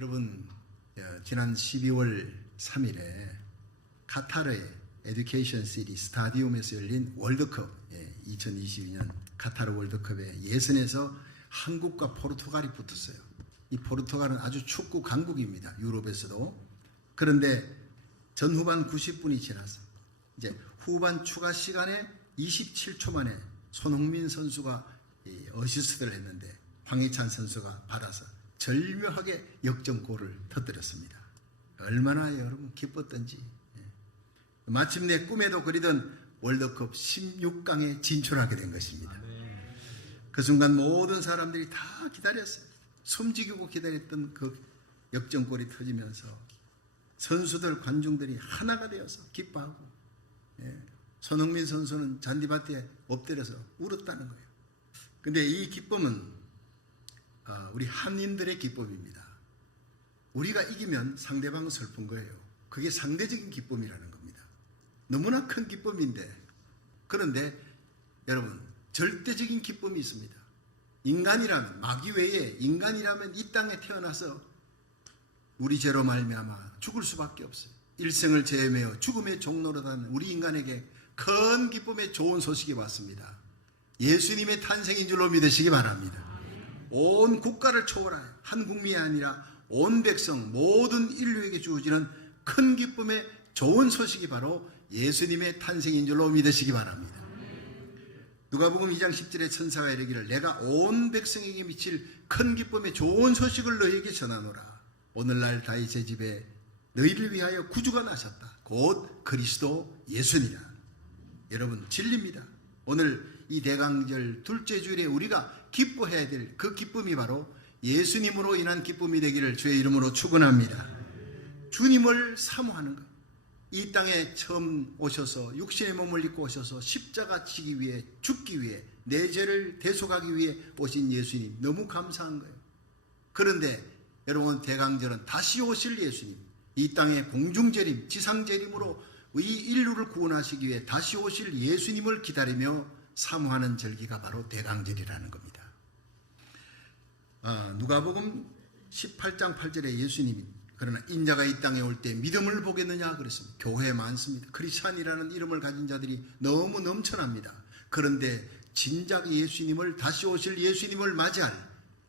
여러분, 지난 12월 3일에 카타르의 에듀케이션 시티 스타디움에서 열린 월드컵, 2022년 카타르 월드컵의 예선에서 한국과 포르투갈이 붙었어요. 이 포르투갈은 아주 축구 강국입니다. 유럽에서도. 그런데 전후반 90분이 지나서 이제 후반 추가 시간에 27초 만에 손흥민 선수가 어시스트를 했는데 황희찬 선수가 받아서 절묘하게 역전골을 터뜨렸습니다. 얼마나 여러분 기뻤던지. 마침내 꿈에도 그리던 월드컵 16강에 진출하게 된 것입니다. 그 순간 모든 사람들이 다 기다렸어요. 숨지기고 기다렸던 그 역전골이 터지면서 선수들, 관중들이 하나가 되어서 기뻐하고, 손흥민 선수는 잔디밭에 엎드려서 울었다는 거예요. 근데 이 기쁨은 우리 한인들의 기쁨입니다. 우리가 이기면 상대방은 슬픈 거예요. 그게 상대적인 기쁨이라는 겁니다. 너무나 큰 기쁨인데, 그런데 여러분, 절대적인 기쁨이 있습니다. 인간이라면, 마귀 외에 인간이라면 이 땅에 태어나서 우리 죄로 말미암아 죽을 수밖에 없어요. 일생을 죄매어 죽음의 종로로 단 우리 인간에게 큰 기쁨의 좋은 소식이 왔습니다. 예수님의 탄생인 줄로 믿으시기 바랍니다. 온 국가를 초월하여 한 국민이 아니라 온 백성 모든 인류에게 주어지는 큰 기쁨의 좋은 소식이 바로 예수님의 탄생인 줄로 믿으시기 바랍니다. 누가복음 2장 10절에 천사가 이르기를 내가 온 백성에게 미칠 큰 기쁨의 좋은 소식을 너희에게 전하노라. 오늘날 다윗의 집에 너희를 위하여 구주가 나셨다. 곧 그리스도 예수니라. 여러분, 진리입니다. 오늘 이 대강절 둘째 주일에 우리가 기뻐해야 될 그 기쁨이 바로 예수님으로 인한 기쁨이 되기를 주의 이름으로 축원합니다. 주님을 사모하는 것. 이 땅에 처음 오셔서 육신의 몸을 입고 오셔서 십자가 지기 위해, 죽기 위해, 내 죄를 대속하기 위해 오신 예수님, 너무 감사한 거예요. 그런데 여러분, 대강절은 다시 오실 예수님, 이 땅의 공중재림, 지상재림으로 이 인류를 구원하시기 위해 다시 오실 예수님을 기다리며 사모하는 절기가 바로 대강절이라는 겁니다. 누가복음 18장 8절에 예수님이 그러나 인자가 이 땅에 올 때 믿음을 보겠느냐 그랬습니다. 교회에 많습니다. 크리스찬이라는 이름을 가진 자들이 너무 넘쳐납니다. 그런데 진작 예수님을, 다시 오실 예수님을 맞이할,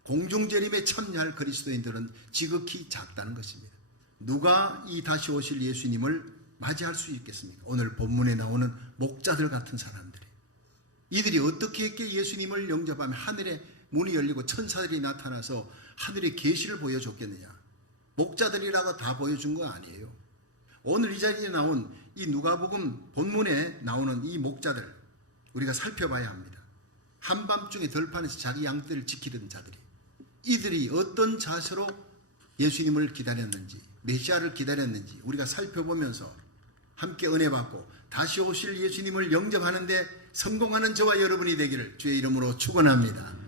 공중재림에 참여할 그리스도인들은 지극히 작다는 것입니다. 누가 이 다시 오실 예수님을 맞이할 수 있겠습니까? 오늘 본문에 나오는 목자들 같은 사람들이, 이들이 어떻게 했기에 예수님을 영접하면 하늘의 문이 열리고 천사들이 나타나서 하늘의 계시를 보여줬겠느냐? 목자들이라고 다 보여준 거 아니에요. 오늘 이 자리에 나온 이 누가복음 본문에 나오는 이 목자들, 우리가 살펴봐야 합니다. 한밤중에 들판에서 자기 양떼를 지키던 자들이, 이들이 어떤 자세로 예수님을 기다렸는지, 메시아를 기다렸는지 우리가 살펴보면서 함께 은혜 받고 다시 오실 예수님을 영접하는데 성공하는 저와 여러분이 되기를 주의 이름으로 축원합니다.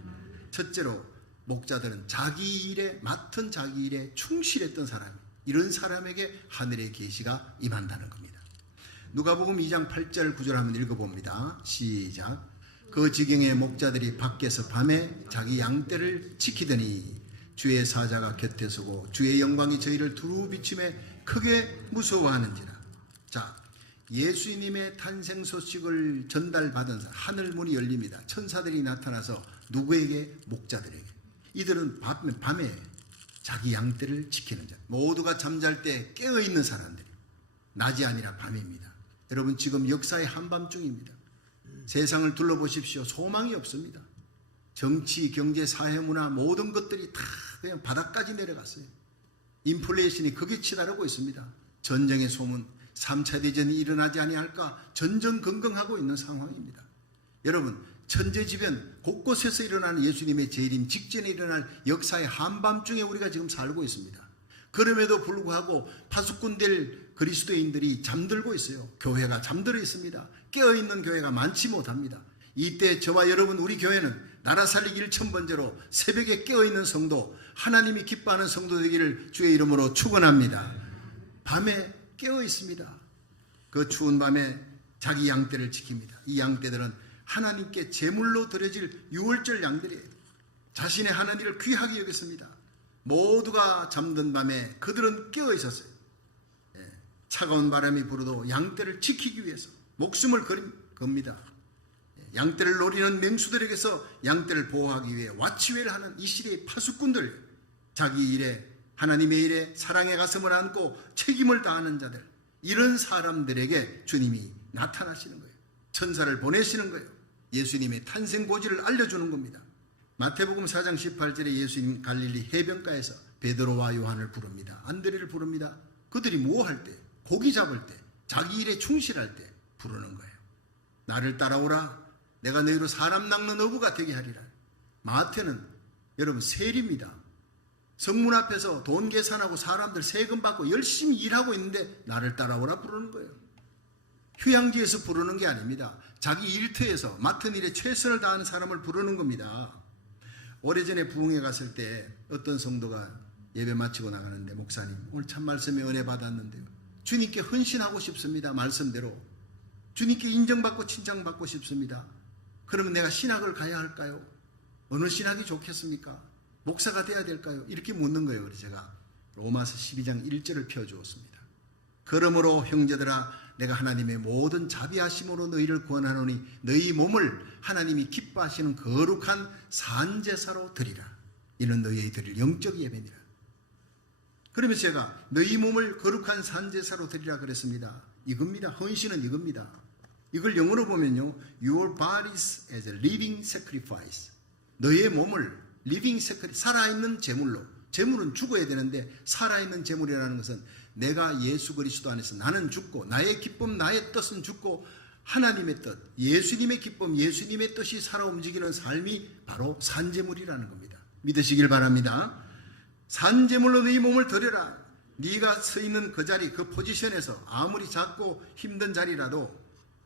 첫째로, 목자들은 자기 일에, 맡은 자기 일에 충실했던 사람, 이런 사람에게 하늘의 계시가 임한다는 겁니다. 누가복음 2장 8절 9절 한번 읽어봅니다. 시작. 그 지경의 목자들이 밖에서 밤에 자기 양떼를 지키더니 주의 사자가 곁에 서고 주의 영광이 저희를 두루 비추매 크게 무서워하는지라. 자, 예수님의 탄생 소식을 전달받은 하늘 문이 열립니다. 천사들이 나타나서 누구에게? 목자들에게. 이들은 밤에 자기 양떼를 지키는 자, 모두가 잠잘 때 깨어있는 사람들이, 낮이 아니라 밤입니다. 여러분, 지금 역사의 한밤중입니다. 세상을 둘러보십시오. 소망이 없습니다. 정치, 경제, 사회, 문화 모든 것들이 다 그냥 바닥까지 내려갔어요. 인플레이션이 극에 치달하고 있습니다. 전쟁의 소문, 3차 대전이 일어나지 아니할까 전전긍긍하고 있는 상황입니다. 여러분, 천재지변 곳곳에서 일어나는 예수님의 재림 직전에 일어날 역사의 한밤중에 우리가 지금 살고 있습니다. 그럼에도 불구하고 파수꾼될 그리스도인들이 잠들고 있어요. 교회가 잠들어 있습니다. 깨어있는 교회가 많지 못합니다. 이때 저와 여러분, 우리 교회는 나라 살리기 1000번째로 새벽에 깨어있는 성도, 하나님이 기뻐하는 성도 되기를 주의 이름으로 축원합니다. 밤에 깨어있습니다. 그 추운 밤에 자기 양떼를 지킵니다. 이 양떼들은 하나님께 제물로 드려질 유월절 양들이에요. 자신의 하나님을 귀하게 여겼습니다. 모두가 잠든 밤에 그들은 깨어 있었어요. 차가운 바람이 불어도 양떼를 지키기 위해서 목숨을 겁니다. 양떼를 노리는 맹수들에게서 양떼를 보호하기 위해 와치회를 하는 이 시대의 파수꾼들, 자기 일에, 하나님의 일에 사랑의 가슴을 안고 책임을 다하는 자들, 이런 사람들에게 주님이 나타나시는 거예요. 천사를 보내시는 거예요. 예수님의 탄생 고지를 알려주는 겁니다. 마태복음 4장 18절에 예수님 갈릴리 해변가에서 베드로와 요한을 부릅니다. 안드레를 부릅니다. 그들이 뭐 할 때? 고기 잡을 때, 자기 일에 충실할 때 부르는 거예요. 나를 따라오라. 내가 너희로 사람 낚는 어부가 되게 하리라. 마태는 여러분 세리입니다. 성문 앞에서 돈 계산하고 사람들 세금 받고 열심히 일하고 있는데 나를 따라오라 부르는 거예요. 휴양지에서 부르는 게 아닙니다. 자기 일터에서 맡은 일에 최선을 다하는 사람을 부르는 겁니다. 오래전에 부흥회 갔을 때 어떤 성도가 예배 마치고 나가는데, 목사님 오늘 참 말씀에 은혜 받았는데요, 주님께 헌신하고 싶습니다. 말씀대로 주님께 인정받고 칭찬받고 싶습니다. 그러면 내가 신학을 가야 할까요? 어느 신학이 좋겠습니까? 목사가 돼야 될까요? 이렇게 묻는 거예요. 그래서 제가 로마서 12장 1절을 펴주었습니다. 그러므로 형제들아, 내가 하나님의 모든 자비하심으로 너희를 구원하노니 너희 몸을 하나님이 기뻐하시는 거룩한 산제사로 드리라. 이는 너희의 드릴 영적 예배니라. 그러면서 제가 너희 몸을 거룩한 산제사로 드리라 그랬습니다. 이겁니다. 헌신은 이겁니다. 이걸 영어로 보면요, Your bodies as a living sacrifice. 너의 몸을 living sacrifice, 살아있는 제물로. 제물은 죽어야 되는데 살아있는 제물이라는 것은 내가 예수 그리스도 안에서 나는 죽고 나의 기쁨, 나의 뜻은 죽고 하나님의 뜻, 예수님의 기쁨, 예수님의 뜻이 살아 움직이는 삶이 바로 산제물이라는 겁니다. 믿으시길 바랍니다. 산제물로 너희 몸을 드려라. 네가 서 있는 그 자리, 그 포지션에서 아무리 작고 힘든 자리라도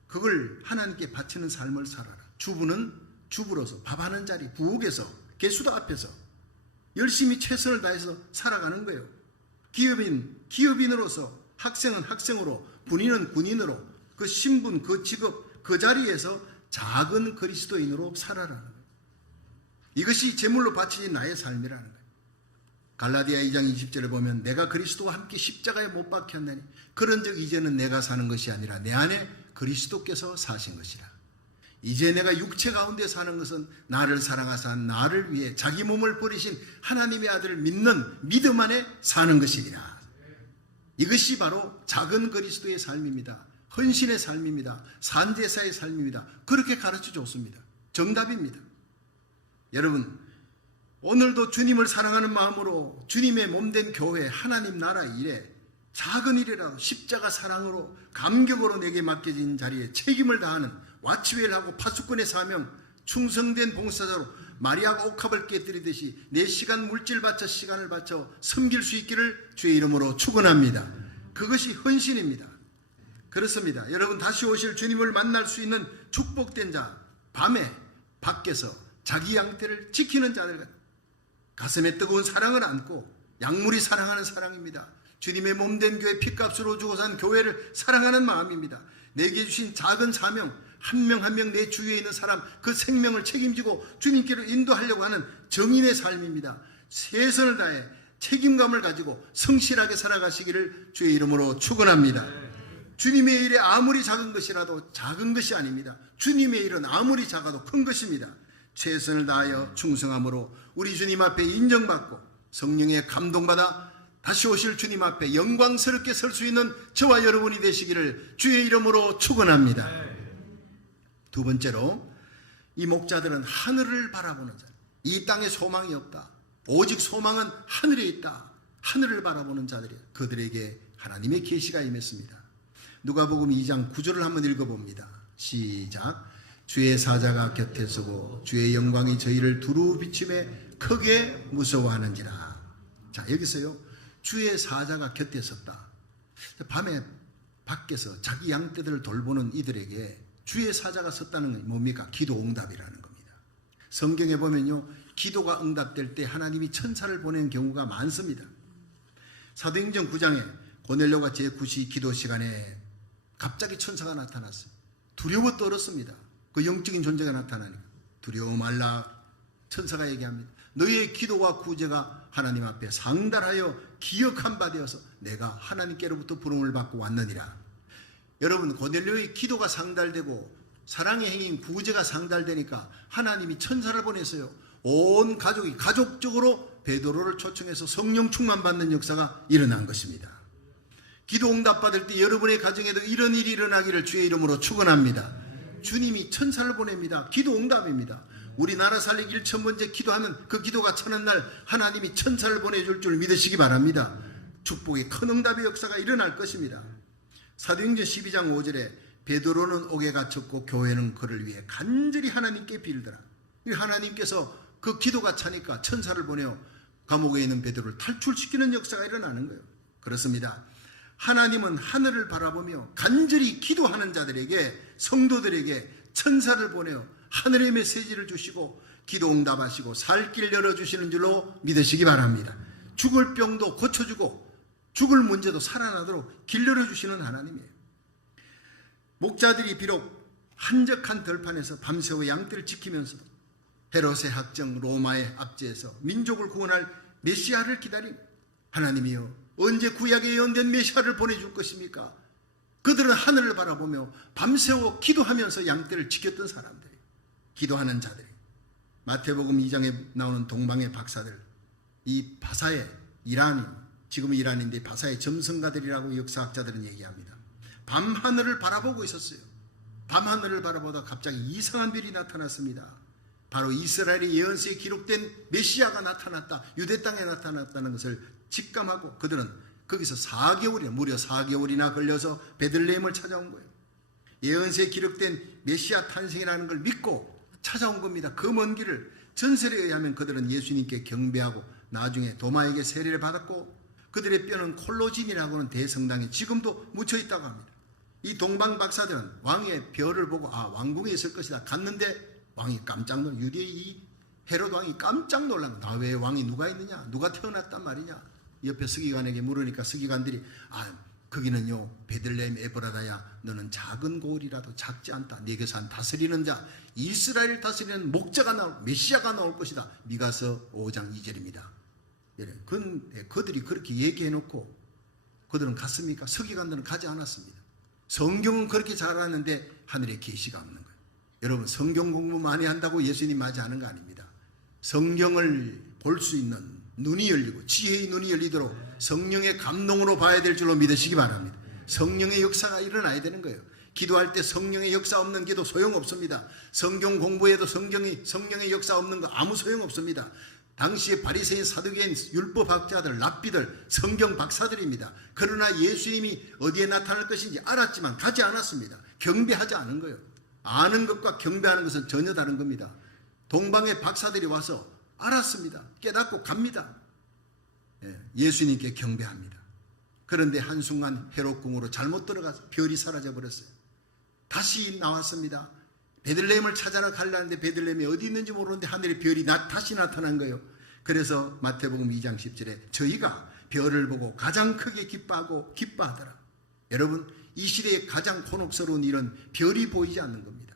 그걸 하나님께 바치는 삶을 살아라. 주부는 주부로서 밥하는 자리, 부엌에서, 개수도 앞에서 열심히 최선을 다해서 살아가는 거예요. 기업인으로서, 학생은 학생으로, 군인은 군인으로, 그 신분, 그 직업, 그 자리에서 작은 그리스도인으로 살아라는 거예요. 이것이 제물로 바치는 나의 삶이라는 거예요. 갈라디아 2장 20절에 보면 내가 그리스도와 함께 십자가에 못 박혔나니 그런즉 이제는 내가 사는 것이 아니라 내 안에 그리스도께서 사신 것이라. 이제 내가 육체 가운데 사는 것은 나를 사랑하사 나를 위해 자기 몸을 버리신 하나님의 아들을 믿는 믿음 안에 사는 것이니라. 이것이 바로 작은 그리스도의 삶입니다. 헌신의 삶입니다. 산제사의 삶입니다. 그렇게 가르쳐 줬습니다. 정답입니다. 여러분, 오늘도 주님을 사랑하는 마음으로 주님의 몸된 교회, 하나님 나라 일에 작은 일이라도 십자가 사랑으로 감격으로 내게 맡겨진 자리에 책임을 다하는 와치회를 하고 파수꾼의 사명, 충성된 봉사자로 마리아가 옥합을 깨뜨리듯이 내 시간 물질 바쳐 시간을 바쳐 섬길 수 있기를 주의 이름으로 축원합니다. 그것이 헌신입니다. 그렇습니다. 여러분, 다시 오실 주님을 만날 수 있는 축복된 자, 밤에 밖에서 자기 양떼를 지키는 자들, 가슴에 뜨거운 사랑을 안고 약물이 사랑하는 사랑입니다. 주님의 몸된 교회, 핏값으로 주고 산 교회를 사랑하는 마음입니다. 내게 주신 작은 사명, 한 명 한 명 내 주위에 있는 사람 그 생명을 책임지고 주님께로 인도하려고 하는 정인의 삶입니다. 최선을 다해 책임감을 가지고 성실하게 살아가시기를 주의 이름으로 축원합니다. 주님의 일에 아무리 작은 것이라도 작은 것이 아닙니다. 주님의 일은 아무리 작아도 큰 것입니다. 최선을 다하여 충성함으로 우리 주님 앞에 인정받고 성령의 감동받아 다시 오실 주님 앞에 영광스럽게 설 수 있는 저와 여러분이 되시기를 주의 이름으로 축원합니다. 두 번째로, 이 목자들은 하늘을 바라보는 자. 이 땅에 소망이 없다. 오직 소망은 하늘에 있다. 하늘을 바라보는 자들이에요. 그들에게 하나님의 계시가 임했습니다. 누가복음 2장 9절을 한번 읽어봅니다. 시작. 주의 사자가 곁에 서고 주의 영광이 저희를 두루 비추매 크게 무서워하는지라. 자, 여기서요, 주의 사자가 곁에 섰다. 밤에 밖에서 자기 양떼들을 돌보는 이들에게 주의 사자가 섰다는 건 뭡니까? 기도 응답이라는 겁니다. 성경에 보면요, 기도가 응답될 때 하나님이 천사를 보낸 경우가 많습니다. 사도행전 9장에 고넬료가 제9시 기도 시간에 갑자기 천사가 나타났어요. 두려워 떨었습니다. 그 영적인 존재가 나타나니까 두려워 말라. 천사가 얘기합니다. 너희의 기도와 구제가 하나님 앞에 상달하여 기억한 바 되어서 내가 하나님께로부터 부름을 받고 왔느니라. 여러분, 고넬료의 기도가 상달되고 사랑의 행인 구제가 상달되니까 하나님이 천사를 보내서요, 온 가족이 가족적으로 베드로를 초청해서 성령 충만 받는 역사가 일어난 것입니다. 기도 응답 받을 때 여러분의 가정에도 이런 일이 일어나기를 주의 이름으로 축원합니다. 주님이 천사를 보냅니다. 기도 응답입니다. 우리나라 살리기 1000번째 기도하면 그 기도가 차는 날 하나님이 천사를 보내줄 줄 믿으시기 바랍니다. 축복의 큰 응답의 역사가 일어날 것입니다. 사도행전 12장 5절에 베드로는 옥에 갇혔고 교회는 그를 위해 간절히 하나님께 빌더라. 하나님께서 그 기도가 차니까 천사를 보내어 감옥에 있는 베드로를 탈출시키는 역사가 일어나는 거예요. 그렇습니다. 하나님은 하늘을 바라보며 간절히 기도하는 자들에게, 성도들에게 천사를 보내어 하늘의 메시지를 주시고 기도 응답하시고 살 길 열어주시는 줄로 믿으시기 바랍니다. 죽을 병도 고쳐주고 죽을 문제도 살아나도록 길 열어주시는 하나님이에요. 목자들이 비록 한적한 들판에서 밤새워 양떼를 지키면서도 헤롯의 학정 로마의 압제에서 민족을 구원할 메시아를 기다림, 하나님이여 언제 구약에 예언된 메시아를 보내줄 것입니까? 그들은 하늘을 바라보며 밤새워 기도하면서 양떼를 지켰던 사람들이에요. 기도하는 자들이. 마태복음 2장에 나오는 동방의 박사들, 이 바사의 이란인, 지금은 이란인데 바사의 점성가들이라고 역사학자들은 얘기합니다. 밤하늘을 바라보고 있었어요. 밤하늘을 바라보다 갑자기 이상한 별이 나타났습니다. 바로 이스라엘의 예언서에 기록된 메시아가 나타났다, 유대 땅에 나타났다는 것을 직감하고 그들은 거기서 4개월이나, 무려 4개월이나 걸려서 베들레헴을 찾아온 거예요. 예언서에 기록된 메시아 탄생이라는 걸 믿고 찾아온 겁니다. 그 먼 길을. 전설에 의하면 그들은 예수님께 경배하고 나중에 도마에게 세례를 받았고 그들의 뼈는 콜로진이라고 하는 대성당에 지금도 묻혀 있다고 합니다. 이 동방 박사들은 왕의 별을 보고 왕궁에 있을 것이다 갔는데 왕이 깜짝 놀라, 유대의 이 헤롯 왕이 깜짝 놀란 거야. 나 왜 왕이 누가 있느냐, 누가 태어났단 말이냐. 옆에 서기관에게 물으니까 서기관들이 거기는요 베들레헴 에브라다야, 너는 작은 고을이라도 작지 않다. 네게서 한 다스리는 자, 이스라엘 다스리는 목자가 나올, 메시아가 나올 것이다. 미가서 5장 2절입니다. 그들이 그렇게 얘기해놓고 그들은 갔습니까? 서기관들은 가지 않았습니다. 성경은 그렇게 잘 아는데 하늘에 계시가 없는 거예요. 여러분, 성경 공부 많이 한다고 예수님 맞이하는 거 아닙니다. 성경을 볼 수 있는 눈이 열리고 지혜의 눈이 열리도록 성령의 감동으로 봐야 될 줄로 믿으시기 바랍니다. 성령의 역사가 일어나야 되는 거예요. 기도할 때 성령의 역사 없는 기도 소용없습니다. 성경 공부에도 성령의 역사 없는 거 아무 소용없습니다. 당시에 바리새인, 사두개인, 율법학자들, 랍비들, 성경 박사들입니다. 그러나 예수님이 어디에 나타날 것인지 알았지만 가지 않았습니다. 경배하지 않은 거예요. 아는 것과 경배하는 것은 전혀 다른 겁니다. 동방의 박사들이 와서 알았습니다. 깨닫고 갑니다. 예수님께 경배합니다. 그런데 한순간 헤롯궁으로 잘못 들어가서 별이 사라져 버렸어요. 다시 나왔습니다. 베들레헴을 찾아라 가려는데 베들레헴이 어디 있는지 모르는데 하늘에 별이 다시 나타난 거예요. 그래서 마태복음 2장 10절에 저희가 별을 보고 가장 크게 기뻐하더라. 여러분, 이 시대에 가장 곤혹스러운 일은 별이 보이지 않는 겁니다.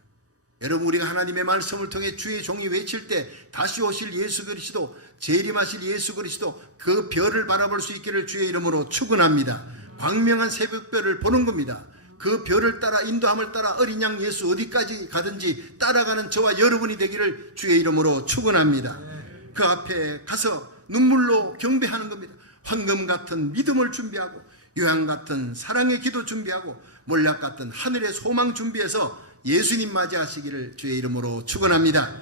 여러분, 우리가 하나님의 말씀을 통해 주의 종이 외칠 때 다시 오실 예수 그리스도, 재림하실 예수 그리스도, 그 별을 바라볼 수 있기를 주의 이름으로 축원합니다. 광명한 새벽별을 보는 겁니다. 그 별을 따라, 인도함을 따라 어린 양 예수 어디까지 가든지 따라가는 저와 여러분이 되기를 주의 이름으로 축원합니다. 그 앞에 가서 눈물로 경배하는 겁니다. 황금 같은 믿음을 준비하고 요한 같은 사랑의 기도 준비하고 몰약 같은 하늘의 소망 준비해서 예수님 맞이하시기를 주의 이름으로 축원합니다.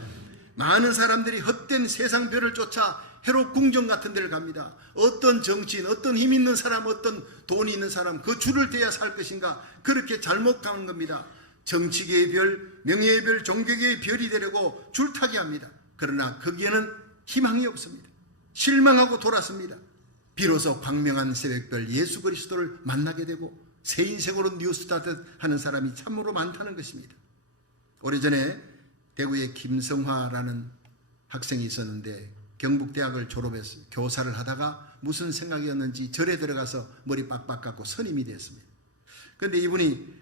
많은 사람들이 헛된 세상 별을 쫓아 헤롯 궁정 같은 데를 갑니다. 어떤 정치인, 어떤 힘 있는 사람, 어떤 돈이 있는 사람, 그 줄을 대야 살 것인가, 그렇게 잘못 가는 겁니다. 정치계의 별, 명예의 별, 종교계의 별이 되려고 줄타기 합니다. 그러나 거기에는 희망이 없습니다. 실망하고 돌았습니다. 비로소 광명한 새벽별 예수 그리스도를 만나게 되고 새 인생으로 뉴스타트 하는 사람이 참으로 많다는 것입니다. 오래전에 대구에 김성화라는 학생이 있었는데 경북대학을 졸업해서 교사를 하다가 무슨 생각이었는지 절에 들어가서 머리 빡빡 깎고 선임이 됐습니다. 그런데 이분이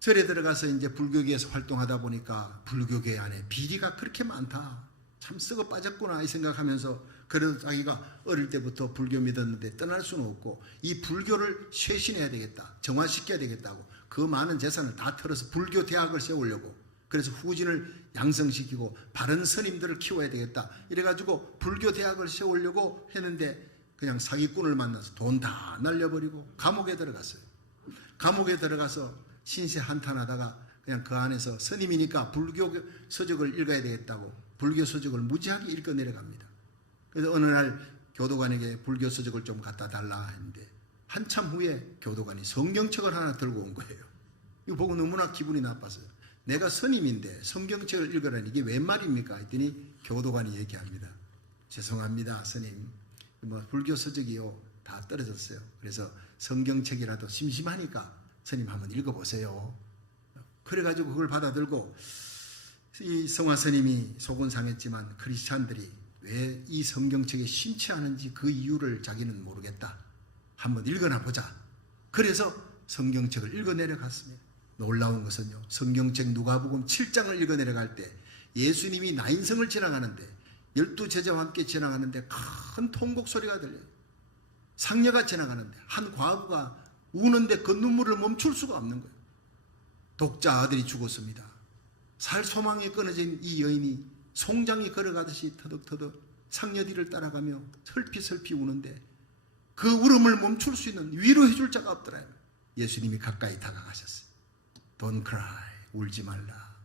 절에 들어가서 이제 불교계에서 활동하다 보니까 불교계 안에 비리가 그렇게 많다, 참 썩어 빠졌구나 이 생각하면서 그래도 자기가 어릴 때부터 불교 믿었는데 떠날 수는 없고 이 불교를 쇄신해야 되겠다, 정화시켜야 되겠다고 그 많은 재산을 다 털어서 불교 대학을 세우려고, 그래서 후진을 양성시키고 바른 스님들을 키워야 되겠다 이래가지고 불교 대학을 세우려고 했는데 그냥 사기꾼을 만나서 돈 다 날려버리고 감옥에 들어갔어요. 감옥에 들어가서 신세 한탄하다가 그냥 그 안에서 스님이니까 불교 서적을 읽어야 되겠다고 불교 서적을 무지하게 읽어 내려갑니다. 그래서 어느 날 교도관에게 불교 서적을 좀 갖다 달라 했는데 한참 후에 교도관이 성경책을 하나 들고 온 거예요. 이거 보고 너무나 기분이 나빴어요. 내가 스님인데 성경책을 읽으라니 이게 웬 말입니까? 했더니 교도관이 얘기합니다. 죄송합니다 스님, 뭐 불교 서적이요 다 떨어졌어요. 그래서 성경책이라도 심심하니까 스님 한번 읽어보세요. 그래가지고 그걸 받아들고 이 성화 스님이 속은 상했지만 크리스찬들이 왜 이 성경책에 심취하는지 그 이유를 자기는 모르겠다. 한번 읽어나 보자. 그래서 성경책을 읽어 내려갔습니다. 놀라운 것은요, 성경책 누가복음 7장을 읽어 내려갈 때 예수님이 나인성을 지나가는데 12제자와 함께 지나가는데 큰 통곡 소리가 들려요. 상녀가 지나가는데 한 과부가 우는데 그 눈물을 멈출 수가 없는 거예요. 독자 아들이 죽었습니다. 살 소망이 끊어진 이 여인이 송장이 걸어가듯이 터득터득 상녀 뒤를 따라가며 슬피슬피 우는데 그 울음을 멈출 수 있는 위로해 줄 자가 없더라요. 예수님이 가까이 다가가셨어요. Don't cry, 울지 말라.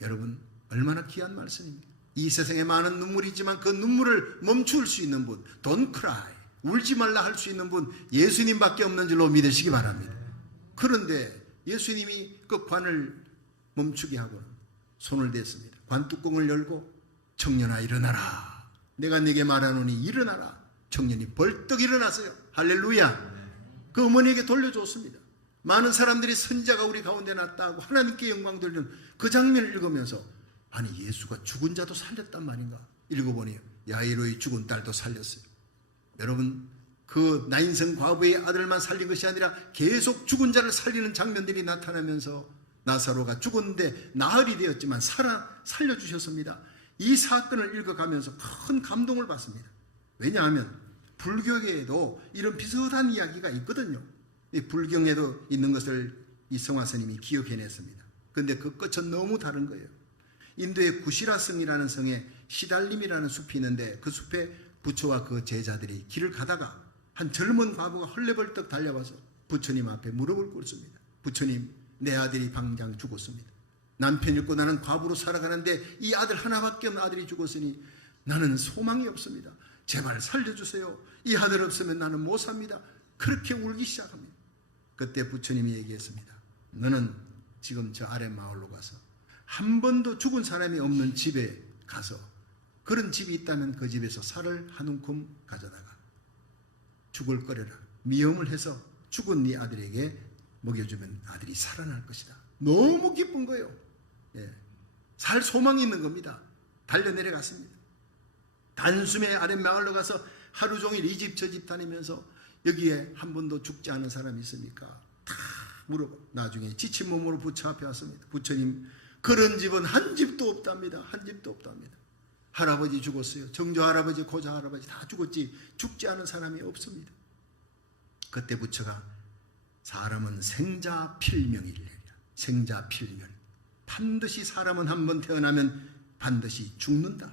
여러분, 얼마나 귀한 말씀입니까? 이 세상에 많은 눈물이지만 그 눈물을 멈출 수 있는 분, Don't cry, 울지 말라 할 수 있는 분 예수님밖에 없는 줄로 믿으시기 바랍니다. 그런데 예수님이 그 관을 멈추게 하고 손을 댔습니다. 관 뚜껑을 열고 청년아 일어나라. 내가 네게 말하노니 일어나라. 청년이 벌떡 일어났어요. 할렐루야. 그 어머니에게 돌려줬습니다. 많은 사람들이 선자가 우리 가운데 났다고 하나님께 영광 돌리는 그 장면을 읽으면서 아니 예수가 죽은 자도 살렸단 말인가? 읽어보니 야이로의 죽은 딸도 살렸어요. 여러분, 그 나인성 과부의 아들만 살린 것이 아니라 계속 죽은 자를 살리는 장면들이 나타나면서 나사로가 죽었는데 나흘이 되었지만 살려주셨습니다. 이 사건을 읽어가면서 큰 감동을 받습니다. 왜냐하면 불교계에도 이런 비슷한 이야기가 있거든요. 이 불경에도 있는 것을 이 성화 스님이 기억해냈습니다. 그런데 그 끝은 너무 다른 거예요. 인도의 구시라성이라는 성에 시달림이라는 숲이 있는데 그 숲에 부처와 그 제자들이 길을 가다가 한 젊은 과부가 헐레벌떡 달려와서 부처님 앞에 무릎을 꿇습니다. 부처님, 내 아들이 방장 죽었습니다. 남편 잃고 나는 과부로 살아가는데 이 아들 하나밖에 없는 아들이 죽었으니 나는 소망이 없습니다. 제발 살려주세요. 이 아들 없으면 나는 못 삽니다. 그렇게 울기 시작합니다. 그때 부처님이 얘기했습니다. 너는 지금 저 아래 마을로 가서 한 번도 죽은 사람이 없는 집에 가서 그런 집이 있다면 그 집에서 살을 한 움큼 가져다가 죽을 거려라. 미움을 해서 죽은 네 아들에게 먹여주면 아들이 살아날 것이다. 너무 기쁜 거예요. 예. 살 소망이 있는 겁니다. 달려 내려갔습니다. 단숨에 아랫 마을로 가서 하루 종일 이 집 저 집 다니면서 여기에 한 번도 죽지 않은 사람이 있습니까? 다 물어봐. 나중에 지친 몸으로 부처 앞에 왔습니다. 부처님, 그런 집은 한 집도 없답니다. 한 집도 없답니다. 할아버지 죽었어요. 정조 할아버지, 고자 할아버지 다 죽었지 죽지 않은 사람이 없습니다. 그때 부처가 사람은 생자필명이래요. 생자필명. 반드시 사람은 한번 태어나면 반드시 죽는다.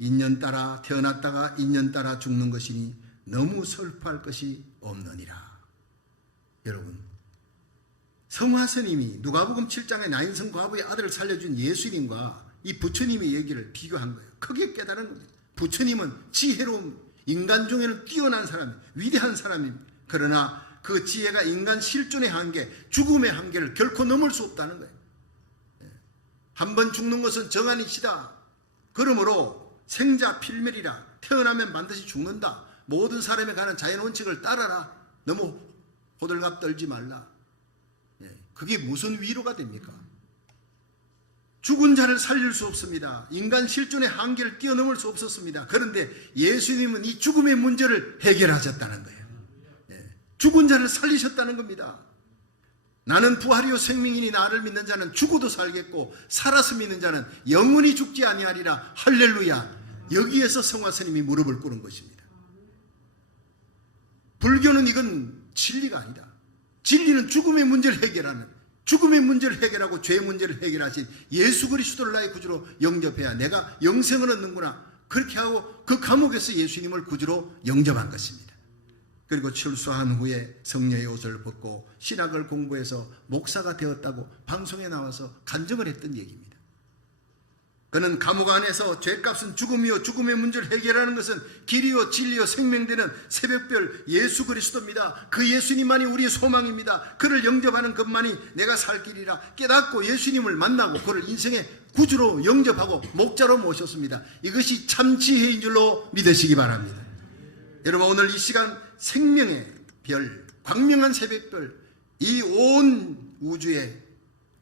인연 따라 태어났다가 인연 따라 죽는 것이니 너무 슬퍼할 것이 없느니라. 여러분, 성화 스님이 누가복음 7장에 나인성 과부의 아들을 살려준 예수님과 이 부처님의 얘기를 비교한 거예요. 크게 깨달은 겁니다. 부처님은 지혜로운 인간 중에는 뛰어난 사람, 위대한 사람입니다. 그러나 그 지혜가 인간 실존의 한계, 죽음의 한계를 결코 넘을 수 없다는 거예요. 한 번 죽는 것은 정한이시다. 그러므로 생자필멸이라, 태어나면 반드시 죽는다. 모든 사람에 관한 자연원칙을 따라라. 너무 호들갑 떨지 말라. 그게 무슨 위로가 됩니까? 죽은 자를 살릴 수 없습니다. 인간 실존의 한계를 뛰어넘을 수 없었습니다. 그런데 예수님은 이 죽음의 문제를 해결하셨다는 거예요. 죽은 자를 살리셨다는 겁니다. 나는 부활이요 생명이니 나를 믿는 자는 죽어도 살겠고 살아서 믿는 자는 영원히 죽지 아니하리라. 할렐루야. 여기에서 성화 스님이 무릎을 꿇은 것입니다. 불교는 이건 진리가 아니다. 진리는 죽음의 문제를 해결하고 죄 문제를 해결하신 예수 그리스도를 나의 구주로 영접해야 내가 영생을 얻는구나. 그렇게 하고 그 감옥에서 예수님을 구주로 영접한 것입니다. 그리고 출소한 후에 성녀의 옷을 벗고 신학을 공부해서 목사가 되었다고 방송에 나와서 간증을 했던 얘기입니다. 그는 감옥 안에서 죄값은 죽음이요 죽음의 문제를 해결하는 것은 길이요 진리요 생명되는 새벽별 예수 그리스도입니다. 그 예수님만이 우리의 소망입니다. 그를 영접하는 것만이 내가 살 길이라 깨닫고 예수님을 만나고 그를 인생의 구주로 영접하고 목자로 모셨습니다. 이것이 참 지혜인 줄로 믿으시기 바랍니다. 여러분, 오늘 이 시간 생명의 별, 광명한 새벽별, 이 온 우주의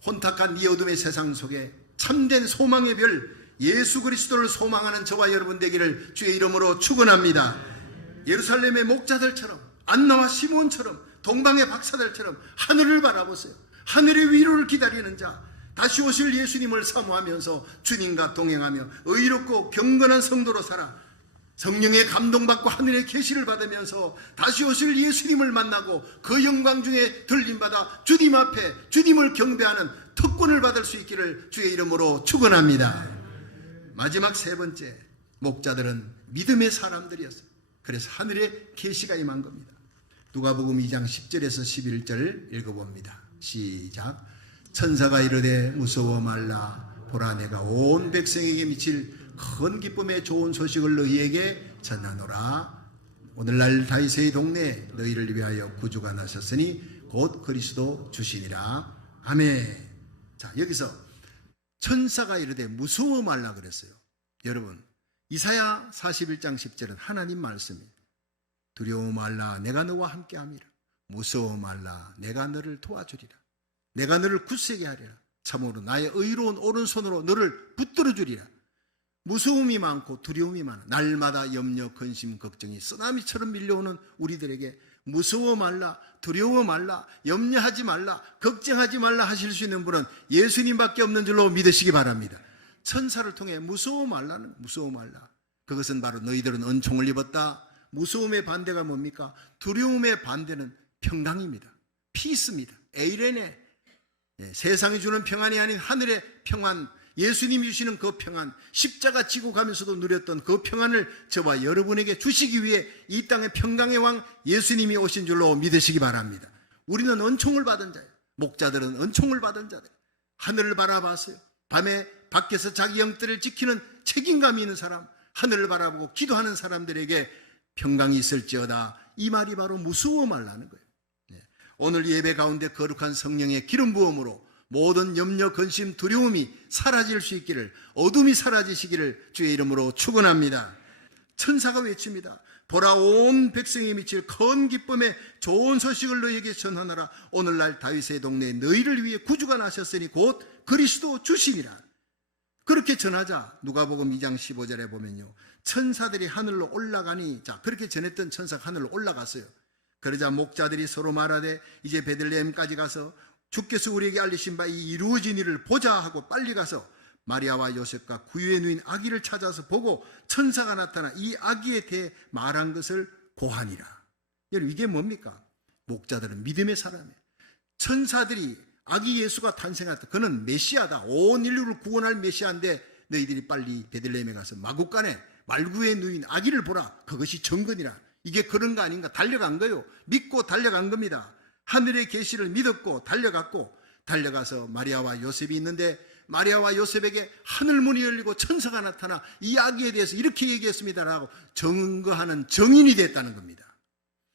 혼탁한 이 어둠의 세상 속에 참된 소망의 별 예수 그리스도를 소망하는 저와 여러분 되기를 주의 이름으로 축원합니다. 예루살렘의 목자들처럼, 안나와 시몬처럼, 동방의 박사들처럼 하늘을 바라보세요. 하늘의 위로를 기다리는 자, 다시 오실 예수님을 사모하면서 주님과 동행하며 의롭고 경건한 성도로 살아 성령의 감동받고 하늘의 계시를 받으면서 다시 오실 예수님을 만나고 그 영광 중에 들림받아 주님 앞에 주님을 경배하는 특권을 받을 수 있기를 주의 이름으로 축원합니다. 마지막 세 번째, 목자들은 믿음의 사람들이었어요. 그래서 하늘의 계시가 임한 겁니다. 누가복음 2장 10절에서 11절 읽어봅니다. 시작. 천사가 이르되 무서워 말라. 보라, 내가 온 백성에게 미칠 큰 기쁨의 좋은 소식을 너희에게 전하노라. 오늘날 다윗의 동네에 너희를 위하여 구주가 나셨으니 곧 그리스도 주시니라. 아멘. 자, 여기서 천사가 이르되 무서워 말라 그랬어요. 여러분, 이사야 41장 10절은 하나님 말씀이에요. 두려워 말라, 내가 너와 함께함이라. 무서워 말라, 내가 너를 도와주리라. 내가 너를 굳세게 하리라. 참으로 나의 의로운 오른손으로 너를 붙들어 주리라. 무서움이 많고 두려움이 많아. 날마다 염려, 근심, 걱정이 쓰나미처럼 밀려오는 우리들에게 무서워 말라, 두려워 말라, 염려하지 말라, 걱정하지 말라 하실 수 있는 분은 예수님밖에 없는 줄로 믿으시기 바랍니다. 천사를 통해 무서워 말라는, 무서워 말라, 그것은 바로 너희들은 은총을 입었다. 무서움의 반대가 뭡니까? 두려움의 반대는 평강입니다. 피스입니다. 에이레네. 세상이 주는 평안이 아닌 하늘의 평안, 예수님이 주시는 그 평안, 십자가 지고 가면서도 누렸던 그 평안을 저와 여러분에게 주시기 위해 이 땅의 평강의 왕 예수님이 오신 줄로 믿으시기 바랍니다. 우리는 은총을 받은 자예요. 목자들은 은총을 받은 자들. 하늘을 바라봤어요. 밤에 밖에서 자기 영들을 지키는 책임감이 있는 사람, 하늘을 바라보고 기도하는 사람들에게 평강이 있을지어다. 이 말이 바로 무서워 말라는 거예요. 오늘 예배 가운데 거룩한 성령의 기름 부음으로 모든 염려, 근심, 두려움이 사라질 수 있기를, 어둠이 사라지시기를 주의 이름으로 축원합니다. 천사가 외칩니다. 보라, 온 백성에 미칠 큰 기쁨의 좋은 소식을 너희에게 전하노라. 오늘날 다윗의 동네에 너희를 위해 구주가 나셨으니 곧 그리스도 주시니라. 그렇게 전하자 누가복음 2장 15절에 보면요, 천사들이 하늘로 올라가니, 자, 그렇게 전했던 천사가 하늘로 올라갔어요. 그러자 목자들이 서로 말하되 이제 베들레헴까지 가서 주께서 우리에게 알리신 바 이 이루어진 일을 보자 하고 빨리 가서 마리아와 요셉과 구유에 누인 아기를 찾아서 보고 천사가 나타나 이 아기에 대해 말한 것을 고하니라. 여러분, 이게 뭡니까? 목자들은 믿음의 사람이에요. 천사들이 아기 예수가 탄생했다, 그는 메시아다, 온 인류를 구원할 메시아인데 너희들이 빨리 베들레헴에 가서 마구간에 말구에 누인 아기를 보라. 그것이 정근이라. 이게 그런 거 아닌가? 달려간 거예요. 믿고 달려간 겁니다. 하늘의 계시를 믿었고 달려가서 마리아와 요셉이 있는데 마리아와 요셉에게 하늘문이 열리고 천사가 나타나 이 아기에 대해서 이렇게 얘기했습니다라고 증거하는 정인이 됐다는 겁니다.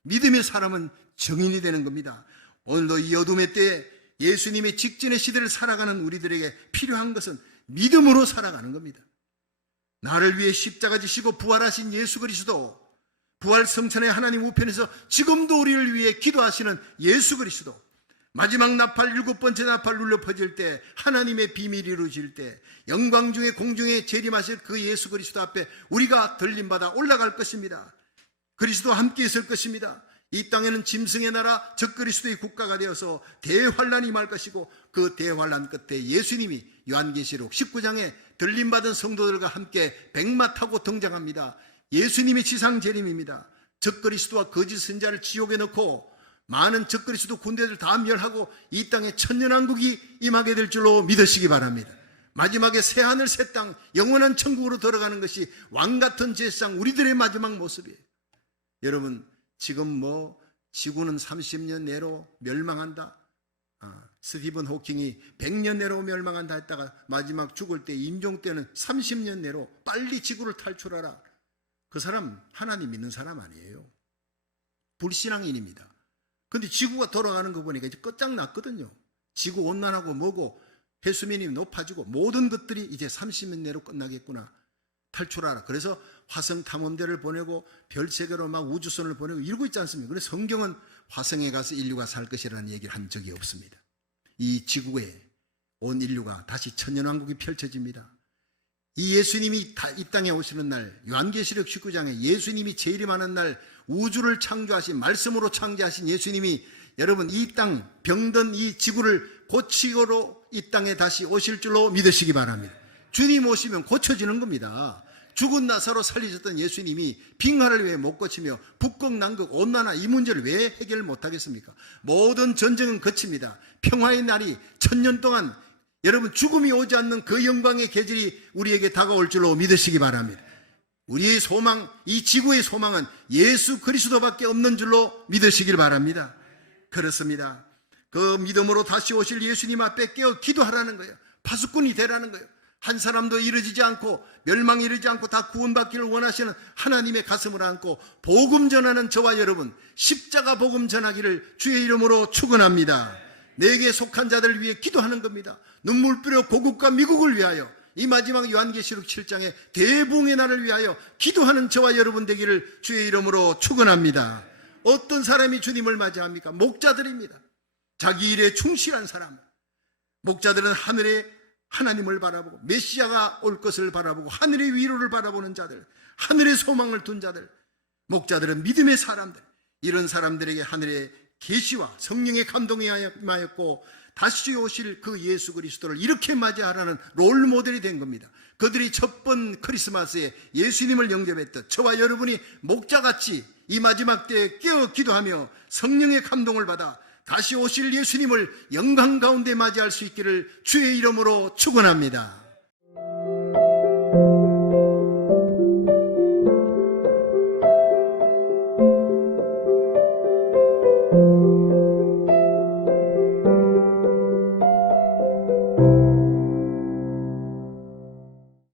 믿음의 사람은 정인이 되는 겁니다. 오늘도 이 어둠의 때에 예수님의 직전의 시대를 살아가는 우리들에게 필요한 것은 믿음으로 살아가는 겁니다. 나를 위해 십자가 지시고 부활하신 예수 그리스도, 부활 성천의 하나님 우편에서 지금도 우리를 위해 기도하시는 예수 그리스도, 마지막 나팔, 7번째 나팔 울려 퍼질 때, 하나님의 비밀이 이루어질 때 영광 중에 공중에 재림하실 그 예수 그리스도 앞에 우리가 들림받아 올라갈 것입니다. 그리스도와 함께 있을 것입니다. 이 땅에는 짐승의 나라 적그리스도의 국가가 되어서 대환란이 임할 것이고 그 대환란 끝에 예수님이 요한계시록 19장에 들림받은 성도들과 함께 백마 타고 등장합니다. 예수님이 지상 재림입니다. 적그리스도와 거짓 선자를 지옥에 넣고 많은 적그리스도 군대들 다 멸하고 이 땅에 천년왕국이 임하게 될 줄로 믿으시기 바랍니다. 마지막에 새하늘 새 땅 영원한 천국으로 들어가는 것이 왕같은 제사장 우리들의 마지막 모습이에요. 여러분, 지금 지구는 30년 내로 멸망한다. 스티븐 호킹이 100년 내로 멸망한다 했다가 마지막 죽을 때 임종 때는 30년 내로 빨리 지구를 탈출하라. 그 사람 하나님 믿는 사람 아니에요. 불신앙인입니다. 근데 지구가 돌아가는 거 보니까 이제 끝장났거든요. 지구 온난하고 뭐고 해수면이 높아지고 모든 것들이 이제 30년 내로 끝나겠구나. 탈출하라. 그래서 화성 탐험대를 보내고 별세계로 막 우주선을 보내고 이러고 있지 않습니까? 그래서 성경은 화성에 가서 인류가 살 것이라는 얘기를 한 적이 없습니다. 이 지구에 온 인류가 다시 천년왕국이 펼쳐집니다. 이 예수님이 이 땅에 오시는 날, 요한계시록 19장에 예수님이 재림하는 날 우주를 창조하신, 말씀으로 창조하신 예수님이 여러분 이 땅 병든 이 지구를 고치고로 이 땅에 다시 오실 줄로 믿으시기 바랍니다. 주님 오시면 고쳐지는 겁니다. 죽은 나사로 살리셨던 예수님이 빙하를 왜 못 고치며 북극, 남극, 온난화 이 문제를 왜 해결 못하겠습니까? 모든 전쟁은 거칩니다. 평화의 날이 1000년 동안 여러분 죽음이 오지 않는 그 영광의 계절이 우리에게 다가올 줄로 믿으시기 바랍니다. 우리의 소망, 이 지구의 소망은 예수 그리스도밖에 없는 줄로 믿으시길 바랍니다. 그렇습니다. 그 믿음으로 다시 오실 예수님 앞에 깨어 기도하라는 거예요. 파수꾼이 되라는 거예요. 한 사람도 이르지 않고 멸망에 이르지 않고 다 구원받기를 원하시는 하나님의 가슴을 안고 복음 전하는 저와 여러분, 십자가 복음 전하기를 주의 이름으로 축원합니다. 내게 속한 자들을 위해 기도하는 겁니다. 눈물 뿌려 고국과 미국을 위하여 이 마지막 요한계시록 7장의 대붕의 날을 위하여 기도하는 저와 여러분 되기를 주의 이름으로 축원합니다. 어떤 사람이 주님을 맞이합니까? 목자들입니다. 자기 일에 충실한 사람. 목자들은 하늘에 하나님을 바라보고 메시아가 올 것을 바라보고 하늘의 위로를 바라보는 자들, 하늘의 소망을 둔 자들, 목자들은 믿음의 사람들, 이런 사람들에게 하늘의 계시와 성령의 감동이 임하였고 다시 오실 그 예수 그리스도를 이렇게 맞이하라는 롤 모델이 된 겁니다. 그들이 첫 번 크리스마스에 예수님을 영접했던 저와 여러분이 목자같이 이 마지막 때에 깨어 기도하며 성령의 감동을 받아 다시 오실 예수님을 영광 가운데 맞이할 수 있기를 주의 이름으로 축원합니다.